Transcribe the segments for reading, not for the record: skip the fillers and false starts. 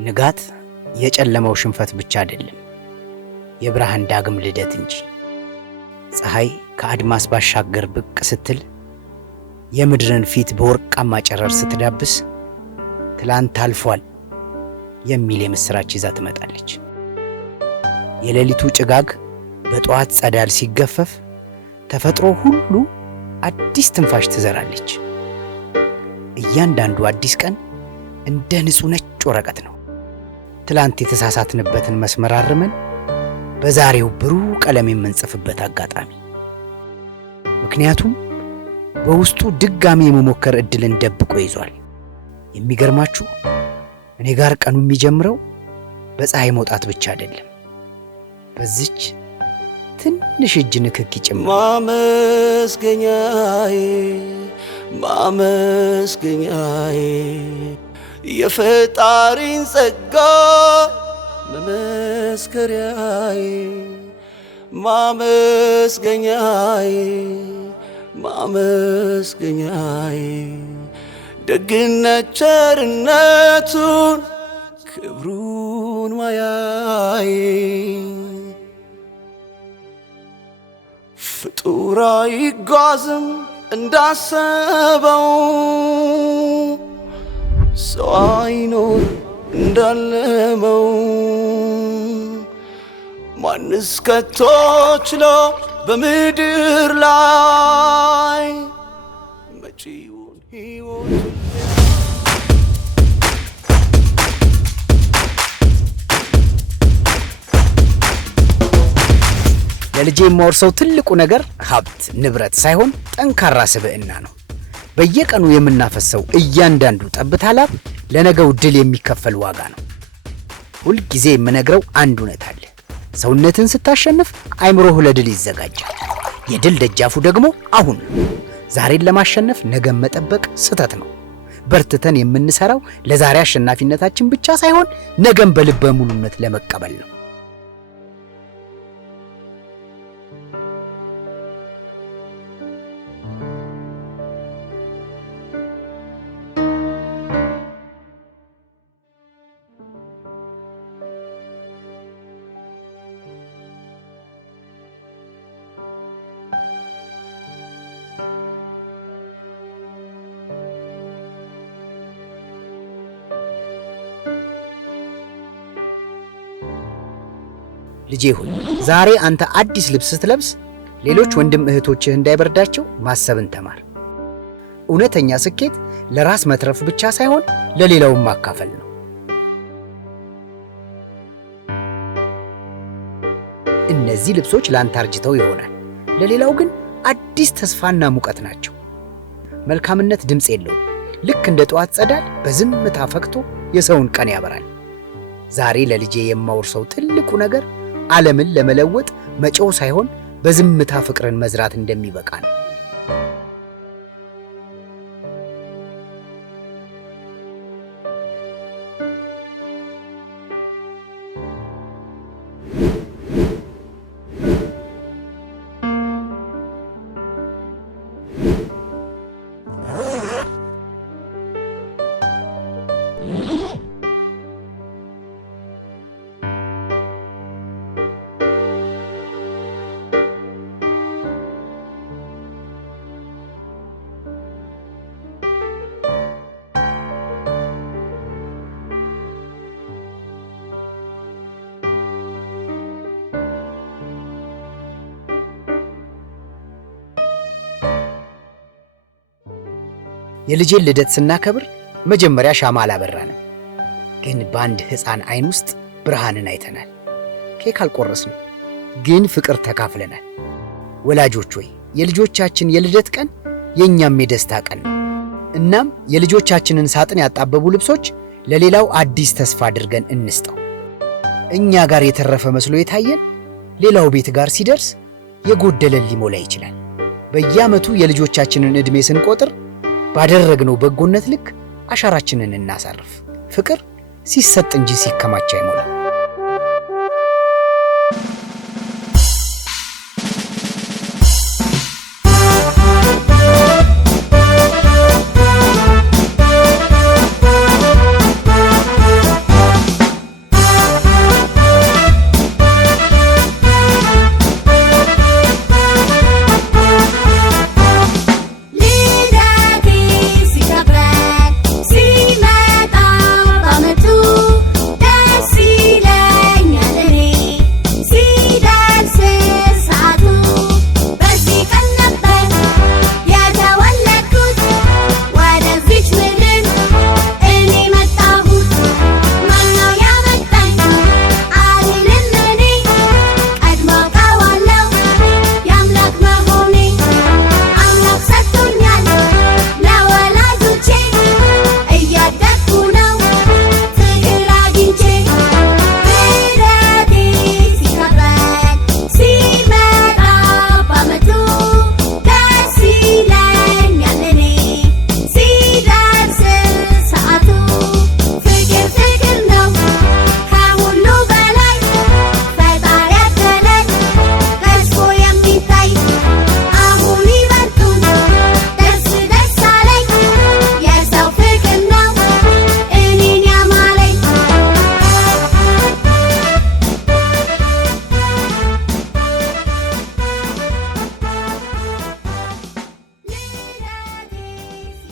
ንጋት የጨለመው ሽንፈት ብቻ አይደለም፣ የብርሃን ዳግም ልደት እንጂ። ፀሐይ ከአድማስ ባሻገር ብቅ ስትል የምድርን ፊት በወርቃማ ጨረር ስትዳብስ ትላንት አልፏል የሚል የምስራች ይዛ ትመጣለች። የሌሊቱ ጭጋግ በጠዋት ጸዳል ሲገፈፍ ተፈጥሮ ሁሉ አዲስ ትንፋሽ ትዘራለች። እያንዳንዱ አዲስ ቀን እንደ ንጹህ ነጭ ወረቀት ነው። ትላንት የተሳሳትንበትን መስመር አርመን በዛሬው ብሩህ ቀለም የምንጽፍበት አጋጣሚ። ምክንያቱም በውስጡ ድጋሚ የመሞከር ዕድልን ደብቆ ይዟል። የሚገርማችሁ እኔ ጋር ቀኑ የሚጀምረው በፀሐይ መውጣት ብቻ አይደለም፣ በዚች ትንሽ እጅ ንክኪ ጭምር። ማመስገኛዬ ማመስገኛዬ የፈጣሪን ጸጋ መመስከሪያዬ ማመስገኛዬ ማመስገኛዬ ደግነት ቸርነቱን ክብሩን ማያዬ ፍጡር አይጓዝም እንዳሰበው ሰው አይኖር እንዳለመው ማንስ ከቶ ችሎ በምድር ላይ መጪውን ሕይወት ለልጄ የማወርሰው ትልቁ ነገር ሀብት ንብረት ሳይሆን ጠንካራ ስብዕና ነው። በየቀኑ የምናፈሰው እያንዳንዱ ጠብታ ላብ ለነገው ድል የሚከፈል ዋጋ ነው። ሁልጊዜ የምነግረው አንድ እውነት አለ። ሰውነትን ስታሸንፍ አይምሮህ ለድል ይዘጋጃል። የድል ደጃፉ ደግሞ አሁን ነው። ዛሬን ለማሸነፍ ነገን መጠበቅ ስህተት ነው። በርትተን የምንሰራው ለዛሬ አሸናፊነታችን ብቻ ሳይሆን ነገን በልበ ሙሉነት ለመቀበል ነው። ልጄ ሆይ ዛሬ አንተ አዲስ ልብስ ስትለብስ ሌሎች ወንድም እህቶችህ እንዳይበርዳቸው ማሰብን ተማር። እውነተኛ ስኬት ለራስ መትረፍ ብቻ ሳይሆን ለሌላውም ማካፈል ነው። እነዚህ ልብሶች ላንተ አርጅተው ይሆናል፣ ለሌላው ግን አዲስ ተስፋና ሙቀት ናቸው። መልካምነት ድምፅ የለውም። ልክ እንደ ጠዋት ጸዳል በዝምታ ፈክቶ የሰውን ቀን ያበራል። ዛሬ ለልጄ የማወርሰው ትልቁ ነገር ዓለምን ለመለወጥ መጮህ ሳይሆን በዝምታ ፍቅርን መዝራት እንደሚበቃ ነው። የልጄን ልደት ስናከብር መጀመሪያ ሻማ አላበራንም፣ ግን በአንድ ሕፃን አይን ውስጥ ብርሃንን አይተናል። ኬክ አልቆረስንም፣ ግን ፍቅር ተካፍለናል። ወላጆች ሆይ የልጆቻችን የልደት ቀን የእኛም የደስታ ቀን ነው። እናም የልጆቻችንን ሳጥን ያጣበቡ ልብሶች ለሌላው አዲስ ተስፋ አድርገን እንስጠው። እኛ ጋር የተረፈ መስሎ የታየን ሌላው ቤት ጋር ሲደርስ የጎደለን ሊሞላ ይችላል። በየዓመቱ የልጆቻችንን ዕድሜ ስንቆጥር ባደረግነው በጎነት ልክ አሻራችንን እናሳርፍ። ፍቅር ሲሰጥ እንጂ ሲከማች አይሞላም።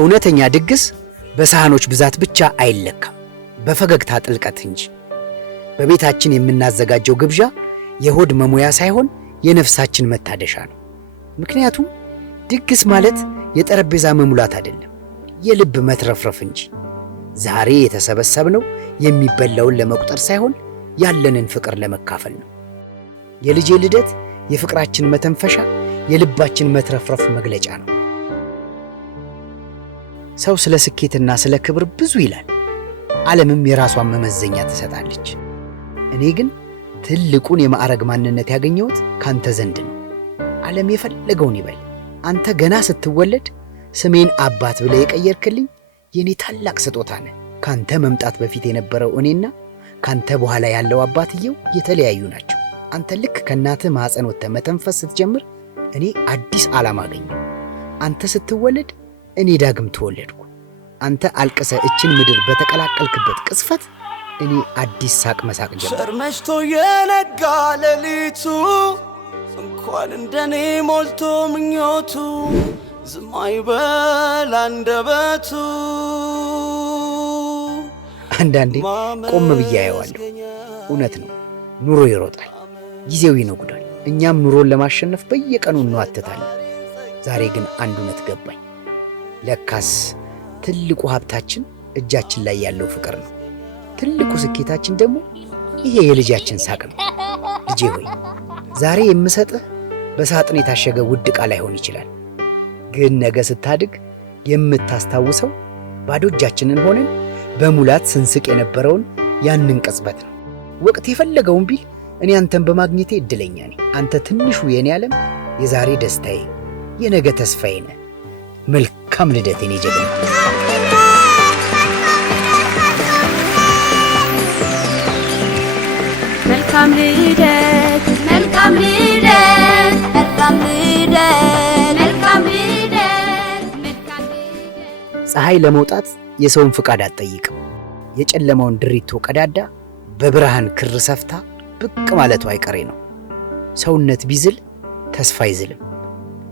እውነተኛ ድግስ በሳህኖች ብዛት ብቻ አይለካም፣ በፈገግታ ጥልቀት እንጂ። በቤታችን የምናዘጋጀው ግብዣ የሆድ መሙያ ሳይሆን የነፍሳችን መታደሻ ነው። ምክንያቱም ድግስ ማለት የጠረጴዛ መሙላት አይደለም፣ የልብ መትረፍረፍ እንጂ። ዛሬ የተሰበሰብነው የሚበላውን ለመቁጠር ሳይሆን ያለንን ፍቅር ለመካፈል ነው። የልጄ ልደት የፍቅራችን መተንፈሻ፣ የልባችን መትረፍረፍ መግለጫ ነው። ሰው ስለ ስኬትና ስለ ክብር ብዙ ይላል። ዓለምም የራሷን መመዘኛ ትሰጣለች። እኔ ግን ትልቁን የማዕረግ ማንነት ያገኘሁት ካንተ ዘንድ ነው። ዓለም የፈለገውን ይበል፣ አንተ ገና ስትወለድ ስሜን አባት ብለህ የቀየርክልኝ የኔ ታላቅ ስጦታ ነህ። ካንተ መምጣት በፊት የነበረው እኔና ካንተ በኋላ ያለው አባትየው የተለያዩ ናቸው። አንተ ልክ ከእናትህ ማዕፀን ወጥተህ መተንፈስ ስትጀምር እኔ አዲስ ዓላማ አገኘሁ። አንተ ስትወለድ እኔ ዳግም ተወለድኩ። አንተ አልቅሰ እችን ምድር በተቀላቀልክበት ቅጽበት እኔ አዲስ ሳቅ መሳቅ ጀመርኩ። ሸርመሽቶ የነጋ ሌሊቱ እንኳን እንደኔ ሞልቶ ምኞቱ ዝም አይበል አንደበቱ። አንዳንዴ ቆም ብዬ አየዋለሁ። እውነት ነው፣ ኑሮ ይሮጣል፣ ጊዜው ይነጉዳል። እኛም ኑሮን ለማሸነፍ በየቀኑ እንዋተታለን። ዛሬ ግን አንድ እውነት ገባኝ። ለካስ ትልቁ ሀብታችን እጃችን ላይ ያለው ፍቅር ነው። ትልቁ ስኬታችን ደግሞ ይሄ የልጃችን ሳቅ ነው። ልጄ ሆይ ዛሬ የምሰጥህ በሳጥን የታሸገ ውድ ዕቃ ላይሆን ይችላል። ግን ነገ ስታድግ የምታስታውሰው ባዶ እጃችንን ሆነን በሙላት ስንስቅ የነበረውን ያንን ቅጽበት ነው። ወቅት የፈለገውን ቢል እኔ አንተን በማግኘቴ እድለኛ ነኝ። አንተ ትንሹ የኔ ዓለም፣ የዛሬ ደስታዬ፣ የነገ ተስፋዬ ነህ። መልካም ልደት የኔ ጀግና። መልካም ልደት፣ መልካም ልደት፣ መልካም ልደት፣ መልካም ልደት፣ መልካም ልደት። ፀሐይ ለመውጣት የሰውን ፍቃድ አትጠይቅም። የጨለማውን ድሪቶ ቀዳዳ በብርሃን ክር ሰፍታ ብቅ ማለቱ አይቀሬ ነው። ሰውነት ቢዝል ተስፋ አይዝልም።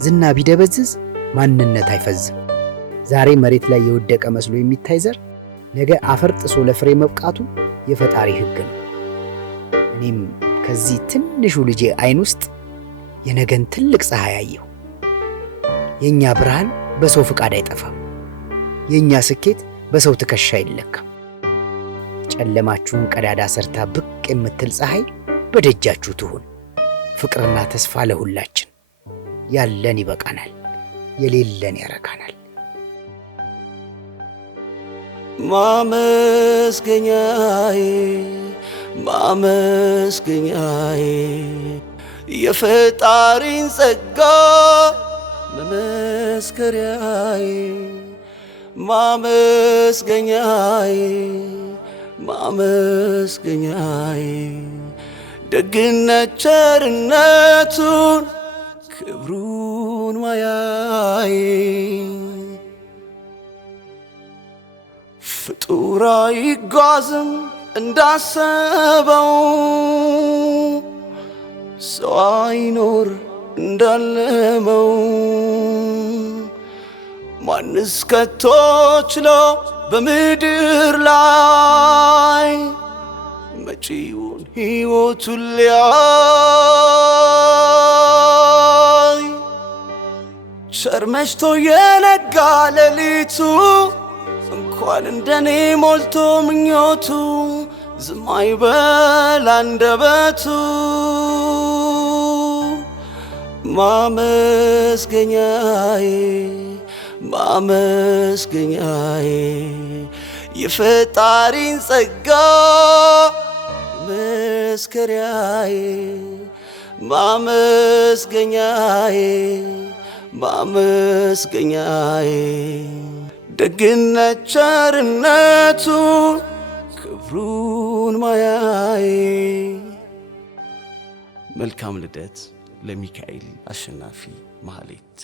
ዝና ቢደበዝዝ ማንነት አይፈዝም። ዛሬ መሬት ላይ የወደቀ መስሎ የሚታይ ዘር ነገ አፈር ጥሶ ለፍሬ መብቃቱ የፈጣሪ ሕግ ነው። እኔም ከዚህ ትንሹ ልጄ አይን ውስጥ የነገን ትልቅ ፀሐይ አየሁ። የኛ ብርሃን በሰው ፍቃድ አይጠፋም። የኛ ስኬት በሰው ትከሻ አይለካም። ጨለማችሁን ቀዳዳ ሰርታ ብቅ የምትል ፀሐይ በደጃችሁ ትሁን። ፍቅርና ተስፋ ለሁላችን። ያለን ይበቃናል፣ የሌለን ያረካናል። ማመስገኛዬ ማመስገኛዬ የፈጣሪን ጸጋ መመስከሪያዬ ማመስገኛዬ ማመስገኛዬ ደግነት ቸርነቱን ክብሩን ማያዬ ፍጡር አይጓዝም እንዳሰበው ሰው አይኖር እንዳለመው ማንስ ከቶ ችሎ በምድር ላይ መጪውን ሕይወቱን ሊያይ ቸር መሽቶ የነጋ ሌሊቱ እንኳን እንደኔ ሞልቶ ምኞቱ ዝም አይበል አንደበቱ ማመስገኛዬ ማመስገኛዬ የፈጣሪን ጸጋ መስከሪያዬ ማመስገኛዬ ማመስገኛዬ ደግነት ቸርነቱን ክብሩን ማያዬ። መልካም ልደት ለሚካኤል አሸናፊ ማህሌት።